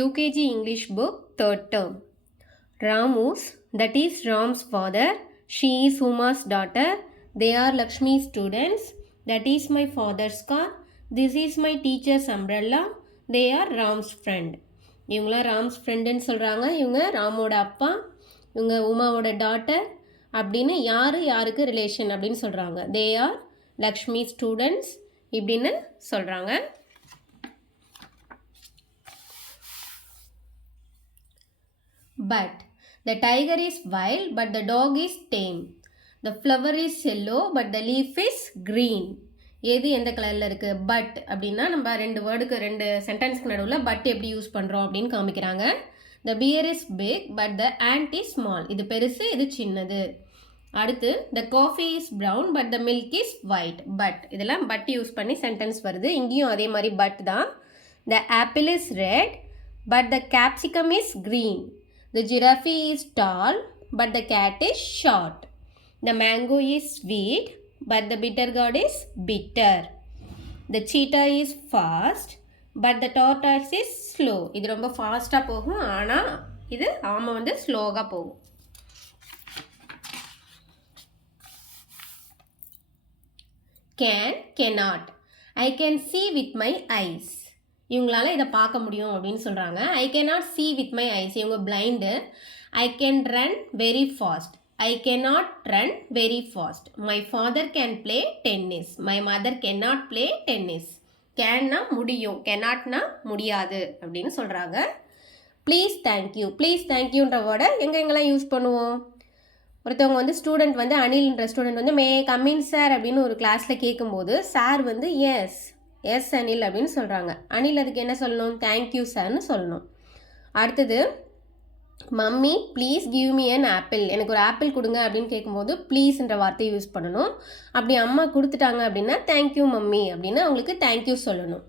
UKG English book, 3rd term. Ramu's, that is Ram's father. She is Uma's daughter. They are Lakshmi's students. That is my father's car. This is my teacher's umbrella. They are Ram's friend. இவங்களாம் ராம்ஸ் ஃப்ரெண்டுன்னு சொல்கிறாங்க. இவங்க ராமோட அப்பா, இவங்க உமாவோட டாட்டர் அப்படின்னு யாருக்கு ரிலேஷன் அப்படின்னு சொல்கிறாங்க. தே ஆர் லக்ஷ்மி ஸ்டூடெண்ட்ஸ் இப்படின்னு சொல்கிறாங்க. But the tiger is wild, but the dog is tame. The flower is yellow, but the leaf is green. எது எந்த கலரில் இருக்குது? பட் அப்படின்னா நம்ம ரெண்டு சென்டென்ஸ்க்கு நடுவில் பட் எப்படி யூஸ் பண்ணுறோம் அப்படின்னு காமிக்கிறாங்க. The bear is big, but the ant is small. இது பெருசு, இது சின்னது. அடுத்து the coffee is brown, but the milk is white. But இதெல்லாம் பட் யூஸ் பண்ணி சென்டென்ஸ் வருது. இங்கேயும் அதே மாதிரி பட் தான். The apple is red, but the capsicum is green. The giraffe is tall, but the cat is short. The mango is sweet, but the bitter gourd is bitter. The cheetah is fast, but the tortoise is slow. இது ரொம்ப ஃபாஸ்ட்டாக போகும், ஆனால் இது ஆமை வந்து ஸ்லோவாக போகும். cannot. I can see with my eyes. இவங்களால இதை பார்க்க முடியும் அப்படின்னு சொல்கிறாங்க. I cannot see with my eyes. இவங்க blind. I can run very fast. I cannot run very fast. My father can play tennis. My mother cannot play tennis. கேன்னா முடியும், கேனாட்னா முடியாது அப்படின்னு சொல்கிறாங்க. Please thank you. ப்ளீஸ் தேங்க்யூன்ற வேர்டை எங்கெங்கெல்லாம் யூஸ் பண்ணுவோம்? ஒருத்தவங்க வந்து ஸ்டூடெண்ட் வந்து அனில்ன்ற ஸ்டூடெண்ட் வந்து மே கம்மின் சார் அப்படின்னு ஒரு கிளாஸில் கேட்கும்போது சார் வந்து எஸ் அனில் அப்படின்னு சொல்கிறாங்க. அனில் அதுக்கு என்ன சொல்லணும்? தேங்க்யூ சார்னு சொல்லணும். அடுத்தது mummy please give me an apple. எனக்கு ஒரு ஆப்பிள் கொடுங்க அப்படின்னு கேட்கும்போது ப்ளீஸ்ன்ற வார்த்தையை யூஸ் பண்ணணும். அப்படி அம்மா கொடுத்துட்டாங்க அப்படின்னா தேங்க்யூ மம்மி அப்படின்னு அவங்களுக்கு தேங்க்யூ சொல்லணும்.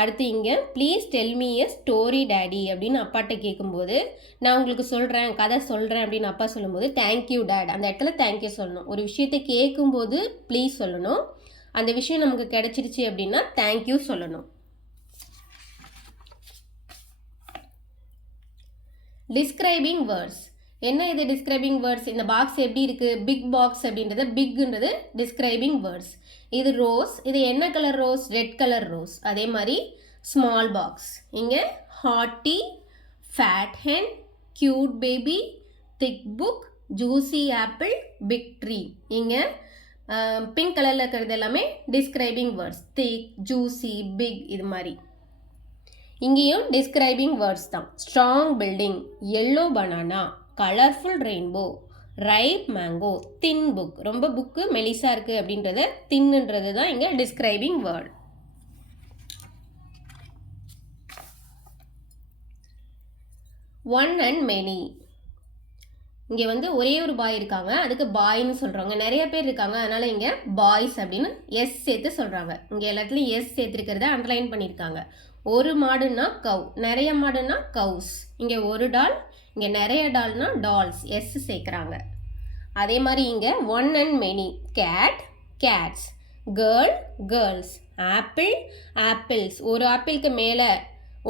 அடுத்து இங்கே please tell me a story daddy அப்படின்னு அப்பாட்ட கேட்கும்போது நான் உங்களுக்கு சொல்கிறேன், கதை சொல்கிறேன் அப்படின்னு அப்பா சொல்லும்போது தேங்க்யூ டேட், அந்த இடத்துல தேங்க்யூ சொல்லணும். ஒரு விஷயத்தை கேட்கும்போது ப்ளீஸ் சொல்லணும். அந்த விஷயம் நமக்கு கிடைச்சிருச்சு அப்படின்னா தேங்க்யூ சொல்லணும். Describing words. என்ன இது டிஸ்கிரைபிங் வேர்ட்ஸ்? இந்த பாக்ஸ் எப்படி இருக்குது? பிக் பாக்ஸ் அப்படின்றது, பிக்ன்றது டிஸ்கிரைபிங் வேர்ட்ஸ். இது ரோஸ். இது என்ன colour rose? Red colour rose. அதே மாதிரி ஸ்மால் பாக்ஸ். இங்கே hot tea, fat hen, cute baby, thick book, juicy apple, big tree. இங்கே பிங்க் கலரில் இருக்கிறது எல்லாமே describing words. Thick, juicy, big இது மாதிரி. இங்கேயும் டிஸ்கிரைபிங் வேர்ட்ஸ் தான். Strong building, yellow banana, colourful rainbow, ripe mango, thin book. ரொம்ப புக்கு மெலிசாக இருக்குது அப்படின்றத தின்னுன்றது தான் இங்கே describing word. One and many. இங்கே வந்து ஒரே ஒரு பாய் இருக்காங்க, அதுக்கு பாய்னு சொல்கிறாங்க. நிறைய பேர் இருக்காங்க, அதனால் இங்கே பாய்ஸ் அப்படின்னு எஸ் சேர்த்து சொல்கிறாங்க. இங்கே எல்லாத்துலேயும் எஸ் சேர்த்துருக்கிறத அண்டர்லைன் பண்ணியிருக்காங்க. ஒரு மாடுன்னா கவ், நிறைய மாடுன்னா கவுஸ். இங்கே ஒரு டால், இங்கே நிறைய டால்னா டால்ஸ், எஸ் சேர்க்குறாங்க. அதே மாதிரி இங்கே one and many. Cat, cats, girl, girls, apple, apples. ஒரு ஆப்பிளுக்கு மேலே,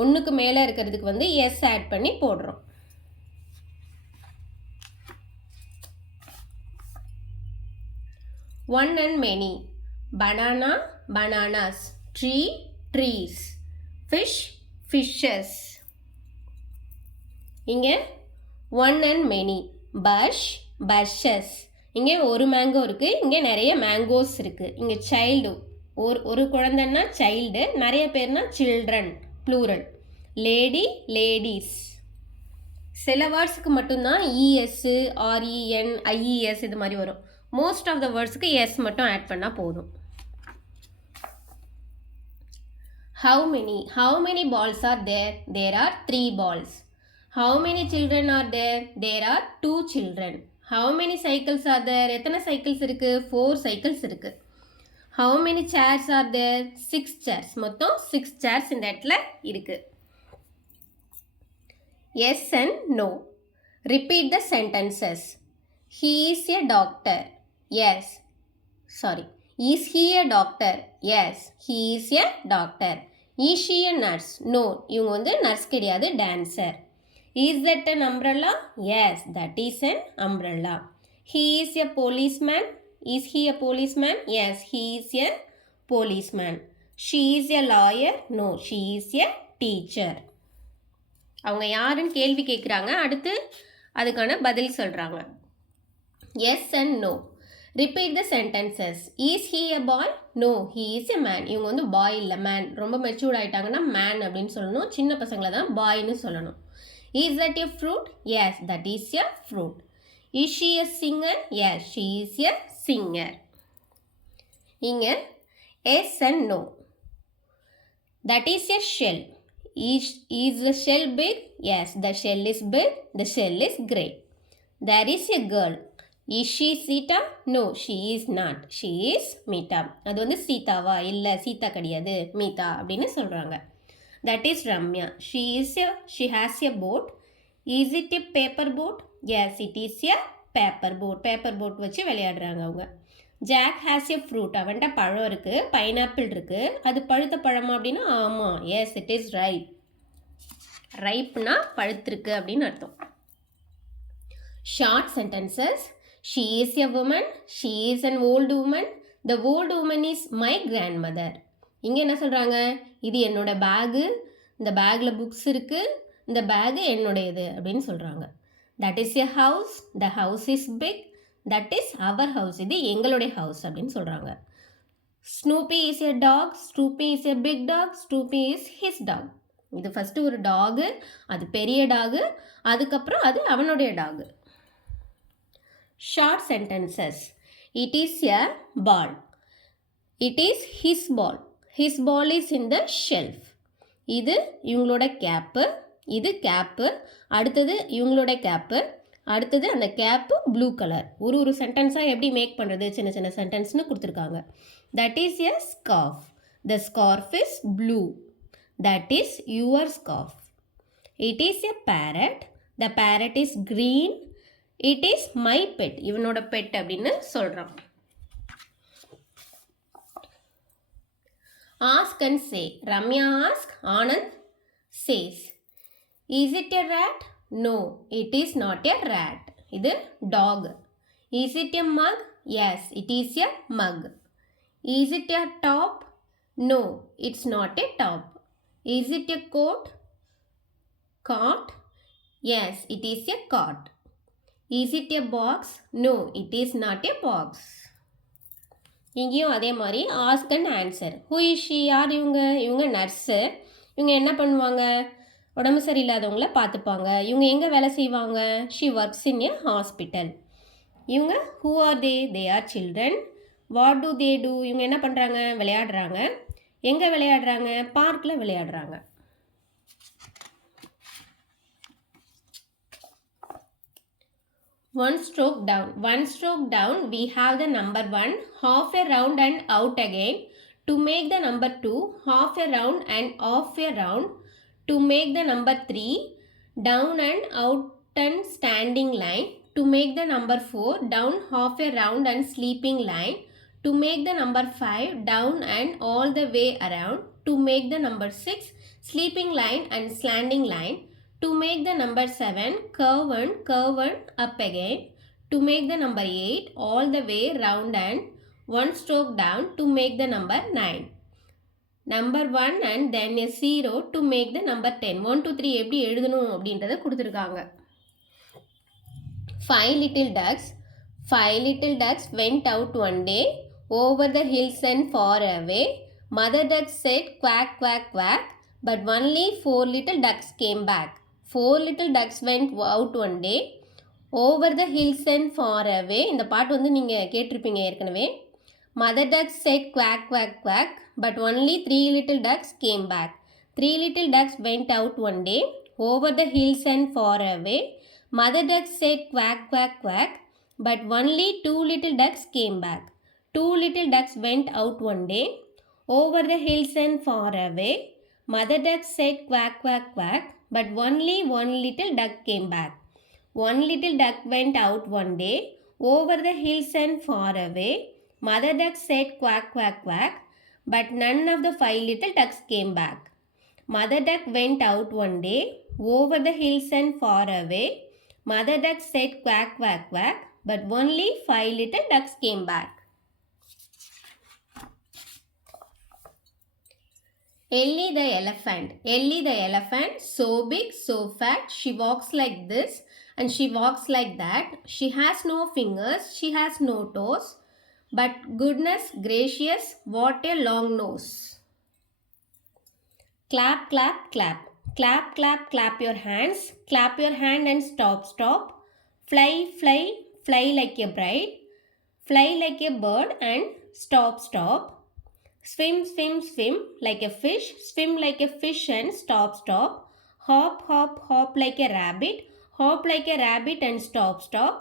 ஒன்றுக்கு மேலே இருக்கிறதுக்கு வந்து எஸ் ஆட் பண்ணி போடுறோம். One and many. Banana, bananas, tree, trees, fish, fishes. இங்கே ஒன் அண்ட் மெனி. பஷ், பஷ்ஷஸ். இங்கே ஒரு மேங்கோ இருக்குது, இங்கே நிறைய மேங்கோஸ் இருக்குது. இங்கே சைல்டு, ஒரு குழந்தைன்னா சைல்டு, நிறைய பேர்னா சில்ட்ரன், ப்ளூரல். Lady, ladies. சில வேர்ட்ஸுக்கு மட்டும்தான் இஎஸ்ஸு, ஆர்இஎன், ஐஇஎஸ் இது மாதிரி வரும். மோஸ்ட் ஆஃப் த வேர்ட்ஸுக்கு எஸ் மட்டும் ஆட் பண்ணால் போதும். How many balls are there? There are 3 balls. How many children are there? There are 2 children. How many cycles are there? எத்தனை சைக்கிள்ஸ் இருக்குது? 4 சைக்கிள்ஸ் இருக்குது. How many chairs are there? 6 chairs. மொத்தம் 6 chairs இந்த இடத்துல இருக்குது. Yes and no. Repeat the sentences. He is a doctor. Yes. Sorry. Is he a doctor? Yes, he is a doctor. Is she a nurse? No, இவங்க வந்து நர்ஸ் கிடையாது, dancer. Is that an umbrella? Yes, that is an umbrella. He is a policeman. Is he a policeman? Yes, he is a policeman. She is a lawyer. No, she is a teacher. அவங்க யாருன்னு கேள்வி கேட்குறாங்க, அடுத்து அதுக்கான பதில் சொல்கிறாங்க. Yes and no. Repeat the sentences. Is he a boy? No, he is a man. இவங்க வந்து பாய் இல்லை, மேன். ரொம்ப மெச்சூர்ட் ஆகிட்டாங்கன்னா மேன் அப்படின்னு சொல்லணும். சின்ன பசங்களை தான் பாய்னு சொல்லணும். Is that a fruit? Yes, that is a fruit. Is she a singer? Yes, she is a singer. இங்கே yes and no. That is a shell. Is the shell big? Yes, the shell is big. The shell is grey. There is a girl. Is she Sita? No, she is not. She is Meeta. அது வந்து சீதாவா? இல்லை, சீதா கிடையாது, மீதா அப்படின்னு சொல்கிறாங்க. That is Ramya. She has a boat. Is it a paper boat? Yes, it is a paper boat. Paper boat வச்சு விளையாடுறாங்க அவங்க. Jack has a fruit. அவன்கிட்ட பழம் இருக்குது, பைனாப்பிள் இருக்குது. அது பழுத்த பழமா அப்படின்னா ஆமாம், yes, it is ripe. ரைப்னா பழுத்திருக்கு அப்படின்னு அர்த்தம். Short sentences. She is a woman. She is an old woman. The old woman is my grandmother. இங்கே என்ன சொல்கிறாங்க? இது என்னோட பேகு, இந்த பேக்கில் புக்ஸ் இருக்குது, இந்த பேகு என்னுடையது அப்படின்னு சொல்கிறாங்க. That is a house. The house is big. That is our house. இது எங்களுடைய ஹவுஸ் அப்படின்னு சொல்கிறாங்க. Snoopy is a dog. Snoopy is a big dog. Snoopy is his dog. இது ஃபஸ்ட்டு ஒரு டாகு, அது பெரிய டாகு, அதுக்கப்புறம் அது அவனுடைய dog. Short sentences. It is a ball. It is his ball. His ball is in the shelf. இது இவங்களோட கேப்பு, இது கேப்பு, அடுத்தது இவங்களோட கேப்பு, அடுத்தது அந்த கேப்பு ப்ளூ கலர். ஒரு சென்டென்ஸாக எப்படி மேக் பண்ணுறது, சின்ன சின்ன சென்டென்ஸ்னு கொடுத்துருக்காங்க. That is a scarf. The scarf is blue. That is your scarf. It is a parrot. The parrot is green. It is my pet. இவனோட பெட் அப்படின்னு சொல்கிறான். Ask and say. Ramya asks, Anand says. Is it a rat? No, it is not a rat. இது dog. Is it a mug? Yes, it is a mug. Is it a top? No, it's not a top. Is it a coat? Cot? Yes, it is a cot. Is it a box? No, it is not a box. இங்கேயும் அதே மாதிரி ask and answer. Who is she? யார் இவங்க நர்ஸு. இவங்க என்ன பண்ணுவாங்க? உடம்பு சரியில்லாதவங்கள பார்த்துப்பாங்க. இவங்க எங்கே வேலை செய்வாங்க? She works in a hospital. இவங்க who are they? They are children. What do they do? இவங்க என்ன பண்ணுறாங்க? விளையாடுறாங்க. எங்கே விளையாடுறாங்க? பார்க்கில் விளையாடுறாங்க. One stroke down, we have the number 1, half a round and out again. To make the number 2, half a round and off a round. To make the number 3, down and out and standing line. To make the number 4, down half a round and sleeping line. To make the number 5, down and all the way around. To make the number 6, sleeping line and slanting line. To make the number 7, curve and up again. To make the number 8, all the way round and one stroke down. To make the number 9. Number 1 and then a 0 to make the number 10. 1, 2, 3 எப்படி எழுதணும் அப்படின்றத கொடுத்துருக்காங்க. 5 little ducks went out one day over the hills and far away. Mother duck said quack, quack, quack, but only 4 little ducks came back. 4 little ducks went out one day over the hills and far away. இந்த பாட்டு வந்து நீங்கள் கேட்டிருப்பீங்க ஏற்கனவே. Mother duck said quack, quack, quack, but only 3 little ducks came back. 3 little ducks went out one day over the hills and far away. Mother duck said quack, quack, quack, but only 2 little ducks came back. 2 little ducks went out one day over the hills and far away. Mother duck said quack, quack, quack, but only 1 little duck came back. 1 little duck went out one day over the hills and far away. Mother duck said quack, quack, quack, but none of the 5 little ducks came back. Mother duck went out one day over the hills and far away. Mother duck said quack, quack, quack, but only 5 little ducks came back. Ellie the elephant. Ellie the elephant, so big, so fat, she walks like this and she walks like that. She has no fingers, she has no toes, but goodness gracious, what a long nose. Clap, clap, clap. Clap, clap, clap your hands. Clap your hand and stop, stop. Fly, fly, fly like a bride. Fly like a bird and stop, stop. Swim, swim, swim like a fish. Swim like a fish and stop, stop. Hop, hop, hop like a rabbit. Hop like a rabbit and stop, stop.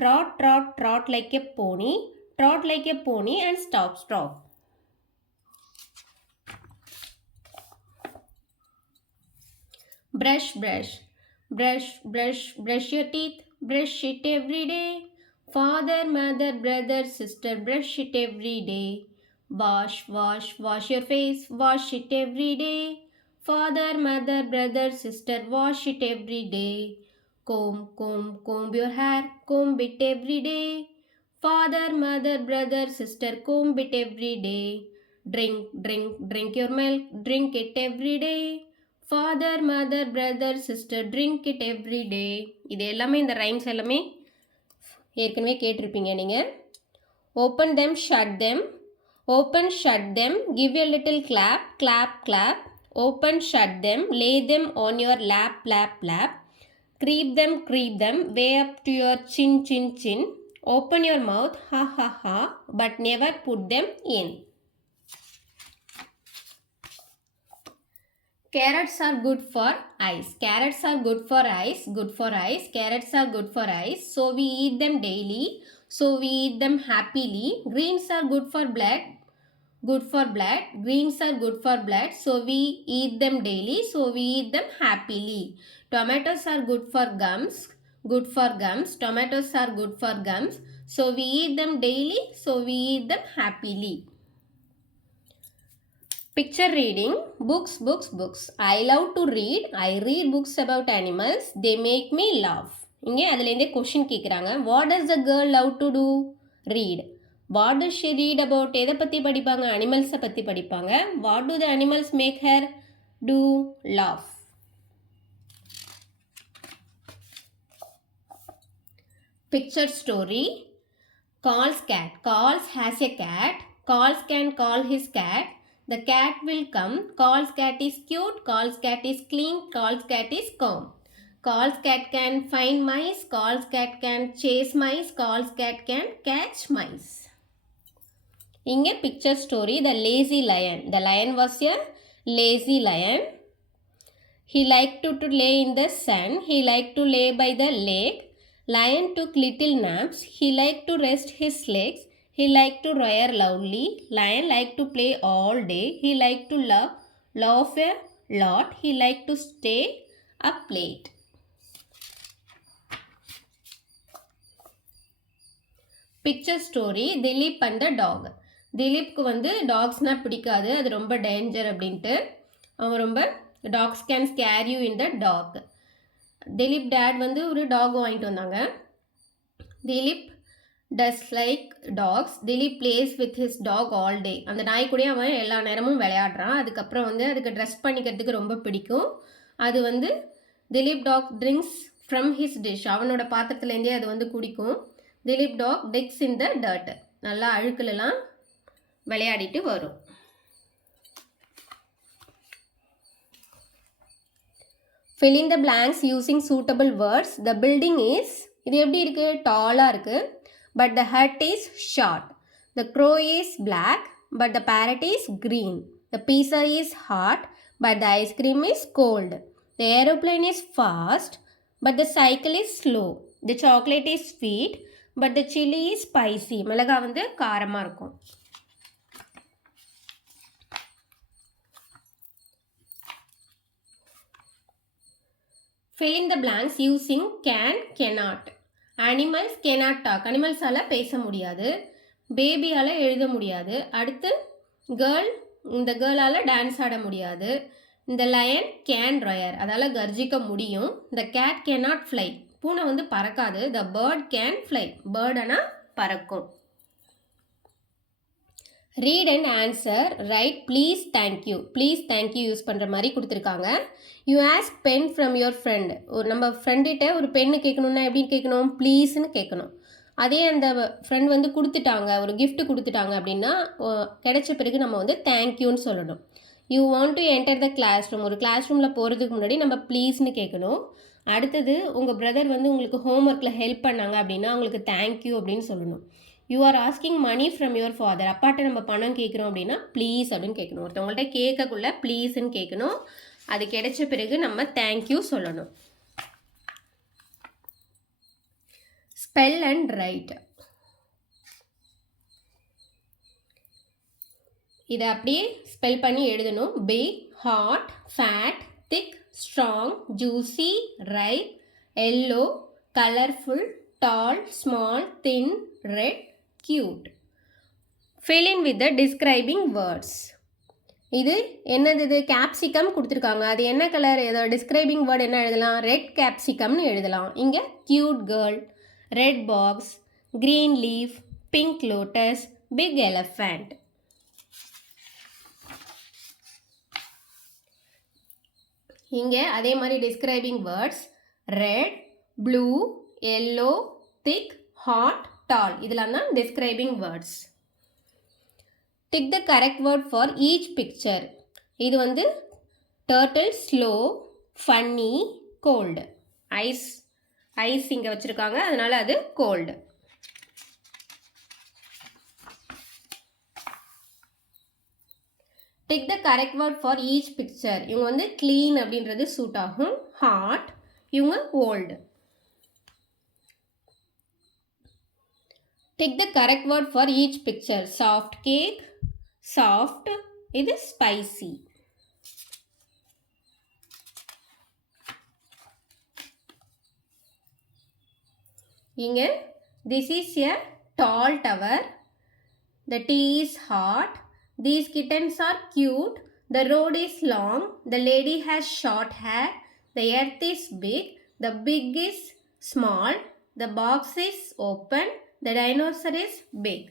Trot, trot, trot like a pony. Trot like a pony and stop, stop. Brush, brush. Brush, brush, brush your teeth. Brush it every day. Father, mother, brother, sister, brush it every day. Wash, wash, wash your face. Wash it every day. Father, mother, brother, sister, wash it every day. Comb, comb, comb your hair. Comb it every day. Father, mother, brother, sister, comb it every day. Drink, drink, drink your milk. Drink it every day. Father, mother, brother, sister, drink it every day. இது எல்லாமே இந்த ரைம்ஸ் எல்லாமே ஏற்கனவே கேட்டிருப்பீங்க நீங்கள். Open them, shut them. Open, shut them. Give a little clap, clap, clap. Open, shut them. Lay them on your lap, lap, lap. Creep them, way up to your chin, chin, chin. Open your mouth, ha, ha, ha, but never put them in. Carrots are good for eyes. Carrots are good for eyes. Good for eyes. Carrots are good for eyes. So we eat them daily. So we eat them happily. Greens are good for blood. Good for blood. Greens are good for blood. So we eat them daily. So we eat them happily. Tomatoes are good for gums. Good for gums. Tomatoes are good for gums. So we eat them daily. So we eat them happily. Picture reading. Books, books, books. I love to read. I read books about animals. They make me laugh. இங்கே அதுலேருந்தே question கேட்குறாங்க. What does the girl love to do? Read. What does she read about? எதை பற்றி படிப்பாங்க? அனிமல்ஸை பற்றி படிப்பாங்க. What do the animals make her do? Laugh. Picture story. Carl's cat. Carl has a cat. Carl can call his cat. The cat will come. Carl's cat is cute. Carl's cat is clean. Carl's cat is calm. Carl's cat can find mice. Carl's cat can chase mice. Carl's cat can catch mice. Inge picture story. The lazy lion. The lion was a lazy lion. He liked to lay in the sun. He liked to lay by the lake. Lion took little naps. He liked to rest his legs. He liked to roar loudly. Lion liked to play all day. He liked to laugh a lot. He liked to stay up late. Picture story. Dilip and the dog. திலீப்க்கு வந்து டாக்ஸ்னால் பிடிக்காது, அது ரொம்ப danger அப்படின்ட்டு. அவன் ரொம்ப dogs can scare you in the dark. Dilip dad வந்து ஒரு டாக் வாங்கிட்டு வந்தாங்க. Dilip does like dogs. Dilip plays with his dog all day. அந்த நாய் கூட அவன் எல்லா நேரமும் விளையாடுறான். அதுக்கப்புறம் வந்து அதுக்கு ட்ரெஸ் பண்ணிக்கிறதுக்கு ரொம்ப பிடிக்கும். அது வந்து Dilip dog drinks from his dish. அவனோட பாத்திரத்துலேருந்தே அது வந்து குடிக்கும். Dilip dog digs in the dirt. நல்லா அழுக்குலலாம் விளையாடிட்டு வரும். Fill in the blanks using suitable words. The building is, இது எப்படி இருக்குது? டாலாக இருக்குது. But the hut is short. The crow is black, but the parrot is green. The pizza is hot, but the ice cream is cold. The aeroplane is fast, but the cycle is slow. The chocolate is sweet, but the chili is spicy. மிளகாய் வந்து காரமாக இருக்கும். Fill in the blanks using can, cannot. Animals cannot talk. அனிமல்ஸால் பேச முடியாது. பேபியால் எழுத முடியாது. அடுத்து கேர்ள், இந்த கேர்ளால் டான்ஸ் ஆட முடியாது. இந்த லயன் கேன் roar, அதால் கர்ஜிக்க முடியும். இந்த கேட் cannot fly, பூனை வந்து பறக்காது. த பேர்ட் கேன் ஃப்ளை, பேர்டனா பறக்கும். Read and answer, write please thank you. Please thank you use பண்ணுற மாதிரி கொடுத்துருக்காங்க. You ask pen from your friend. நம்ம ஃப்ரெண்டுகிட்ட ஒரு பென்னு கேட்கணுன்னா எப்படின்னு கேட்கணும்? ப்ளீஸ்ன்னு கேட்கணும். அதே அந்த ஃப்ரெண்ட் வந்து கொடுத்துட்டாங்க, ஒரு gift கொடுத்துட்டாங்க அப்படின்னா கிடைச்ச பிறகு நம்ம வந்து தேங்க்யூன்னு சொல்லணும். You want to enter the classroom, ஒரு கிளாஸ் ரூமில் போகிறதுக்கு முன்னாடி நம்ம ப்ளீஸ்ன்னு கேட்கணும். அடுத்தது உங்கள் பிரதர் வந்து உங்களுக்கு ஹோம்ஒர்க்கில் ஹெல்ப் பண்ணாங்க அப்படின்னா அவங்களுக்கு தேங்க்யூ அப்படின்னு சொல்லணும். You are asking money from your father, அப்பாட்ட நம்ம பணம் கேட்குறோம் அப்படின்னா ப்ளீஸ் அப்படின்னு கேட்கணும். ஒருத்தவங்கள்ட்ட கேட்கக்குள்ள ப்ளீஸ்ன்னு கேட்கணும். அது கிடைச்ச பிறகு நம்ம தேங்க்யூ சொல்லணும். Spell and right. இதை அப்படியே ஸ்பெல் பண்ணி எழுதணும். Big, hot, fat, thick, strong, juicy, ripe, yellow, colorful, tall, small, thin, red, cute. Fill in with the describing words. இது என்னது? இது கேப்சிகம் கொடுத்துருக்காங்க. அது என்ன கலர்? இதோட டிஸ்கிரைபிங் வேர்ட் என்ன எழுதலாம்? ரெட் கேப்சிகம்னு எழுதலாம். இங்கே cute girl, red box, green leaf, pink lotus, big elephant. இங்கே அதே மாதிரி describing words red, blue, yellow, thick, hot, tall, இதெல்லாம் தான் describing words. Tick the correct word for each picture. இது வந்து turtle, slow, funny, cold. Ice ice இங்கே வச்சுருக்காங்க, அதனால் அது cold. Tick the correct word for each picture. இவங்க வந்து க்ளீன் அப்படின்றது சூட் ஆகும். ஹாட், இவங்க old. Tick the correct word for each picture. Soft cake, soft, இது ஸ்பைசி. இங்கே this is a tall tower, the tea is hot, these kittens are cute, the road is long, the lady has short hair, the earth is big, the big is small, the box is open, the dinosaur is big.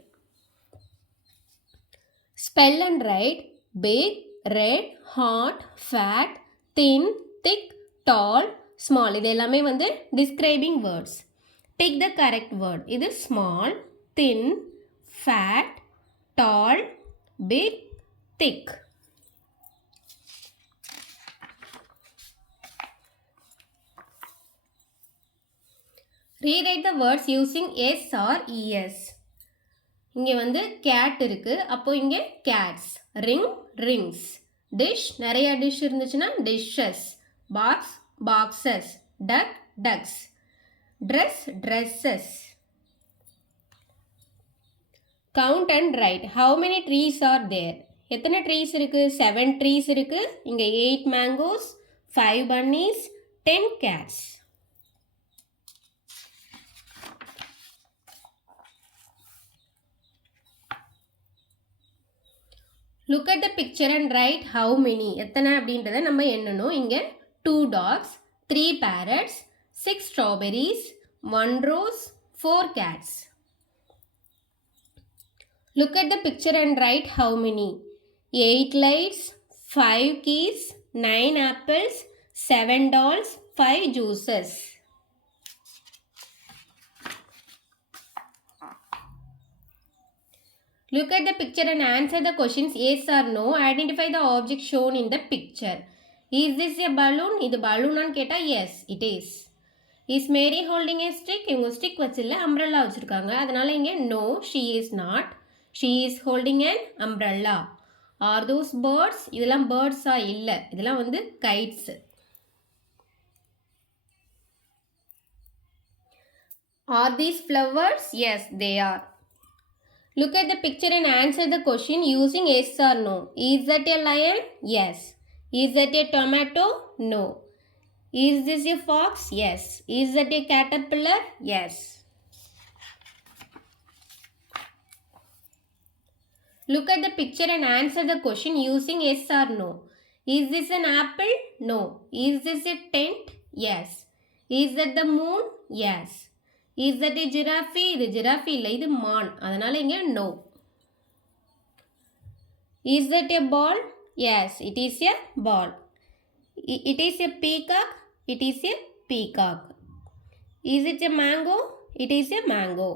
Spell and write big, red, hot, fat, thin, thick, tall, small. இது எல்லாமே வந்து describing words. Pick the correct word. இது small, thin, fat, tall, big, thick. Rewrite the words using S or ES. இங்கே வந்து cat இருக்கு, அப்போ இங்கே cats. Ring, rings. Dish, நிறைய dish இருந்துச்சுன்னா dishes. Box, boxes. Duck, ducks. Dress, dresses. Count and write. How many trees are there? எத்தனை ட்ரீஸ் இருக்கு? 7 ட்ரீஸ் இருக்கு. இங்கே 8 mangoes, 5 bunnies, 10 cats. Look at the picture and write how many. எத்தனை அப்படின்றத நம்ம எண்ணணும். இங்கே 2 dogs, 3 parrots, 6 strawberries, 1 rose, 4 cats. Look at the picture and write how many. 8 lights, 5 keys, 9 apples, 7 dolls, 5 juices. Look at the picture and answer the questions yes or no. Identify the object shown in the picture. Is this a balloon? இது balloon கேட்டா yes, it is. Is Mary holding a stick? இவங்க stick வச்சில்ல, umbrella வச்சிருக்காங்க. அதனால இங்கே no, she is not. She is holding an umbrella. Are those birds? இதெல்லாம் birds-ஆ இல்லை, இதெல்லாம் வந்து kites. Are these flowers? Yes, they are. Look at the picture and answer the question using yes or no. Is that a lion? Yes. Is that a tomato? No. Is this a fox? Yes. Is that a caterpillar? Yes. Look at the picture and answer the question using yes or no. Is this an apple? No. Is this a tent? Yes. Is that the moon? Yes. Is that a giraffe? இது giraffe இல்லை, இது மான். அதனால இங்க no. Is that a ball? Yes, it is a ball. It is a peacock? It is a peacock. Is it a mango? It is a mango.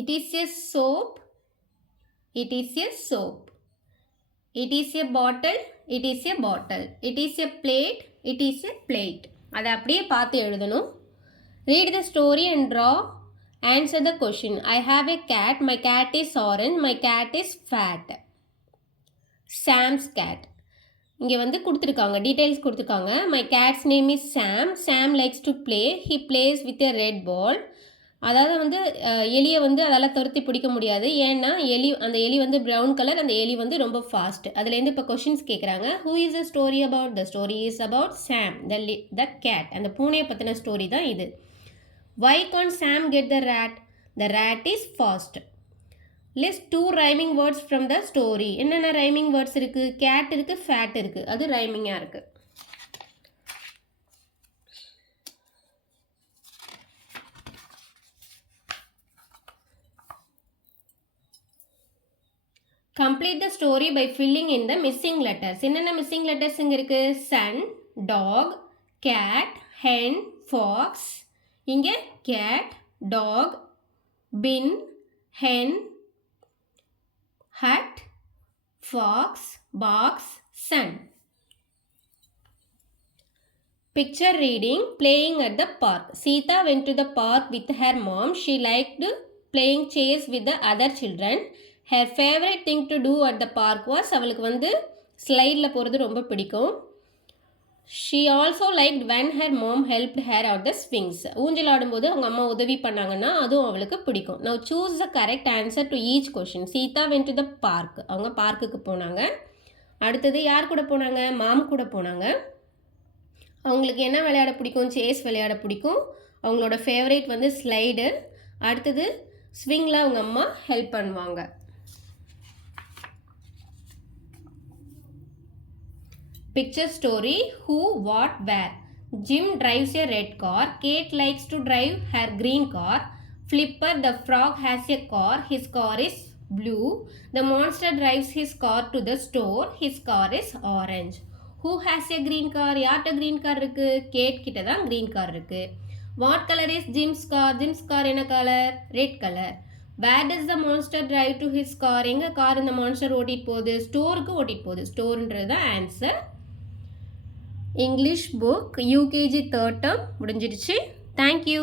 It is a soap. It is a soap. It is a bottle. It is a bottle. It is a plate. It is a plate. அதை அப்படியே பார்த்து எழுதணும். Read the story and draw. Answer the question. I have a cat. My cat is orange. My cat is fat. Sam's cat. இங்கே வந்து கொடுத்துருக்காங்க, டீட்டெயில்ஸ் கொடுத்துருக்காங்க. My cat's name is Sam. Sam likes to play. He plays with a red ball. அதாவது வந்து எலியை வந்து அதால் துரத்தி பிடிக்க முடியாது. ஏன்னா அந்த எலி வந்து ப்ரௌன் கலர், அந்த எலி வந்து ரொம்ப ஃபாஸ்ட். அதுலேருந்து இப்போ கொஷின்ஸ் கேட்குறாங்க. Who is the story about? The story is about Sam the cat. அந்த பூனையை பற்றின ஸ்டோரி தான் இது. Why can't Sam get the rat? The rat is fast. List 2 rhyming words from the story. என்னென்ன ரைமிங் வேர்ட்ஸ் இருக்குது? Cat இருக்குது, fat இருக்குது. அது ரைமிங்காக இருக்குது. Complete the story by filling in the missing letters. என்னென்ன missing letters இங்கே இருக்குது? Sun, dog, cat, hen, fox. இங்கே cat, dog, bin, hen, hut, fox, box, sun. Picture reading, playing at the park. Sita went to the park with her mom. She liked playing chase with the other children. Her favorite thing to do at the park was, அவளுக்கு வந்து ஸ்லைடில் போகிறது ரொம்ப பிடிக்கும். She also liked when her mom helped her out the swings. ஊஞ்சல் ஆடும்போது அவங்க அம்மா உதவி பண்ணாங்கன்னா அதுவும் அவளுக்கு பிடிக்கும். Now choose the correct answer to each question. Sita went to the park. அவங்க பார்க்குக்கு போனாங்க. அடுத்தது யார் கூட போனாங்க? மாம் கூட போனாங்க. அவங்களுக்கு என்ன விளையாட பிடிக்கும்? சேஸ் விளையாட பிடிக்கும். அவங்களோட ஃபேவரேட் வந்து ஸ்லைடு. அடுத்தது ஸ்விங்கில் அவங்க அம்மா ஹெல்ப் பண்ணுவாங்க. Picture story, who, what, where. Jim drives a red car. Kate likes to drive her green car. Flipper the frog has a car. His car is blue. The monster drives his car to the store. His car is orange. Who has a green car? யார்கிட்ட green car இருக்கு? Kate கிட்ட தான் green car இருக்கு. What color is Jim's car? Jim's car என்ன color? Red color. Where does the monster drive to his car? எங்க கார் இந்த மான்ஸ்டர் ஓட்டிட்டு போகுது? ஸ்டோருக்கு ஓட்டிட்டு போகுது. ஸ்டோர்ன்றது தான் answer. English book UKG 3rd term முடிஞ்சிடுச்சு. தேங்க்யூ.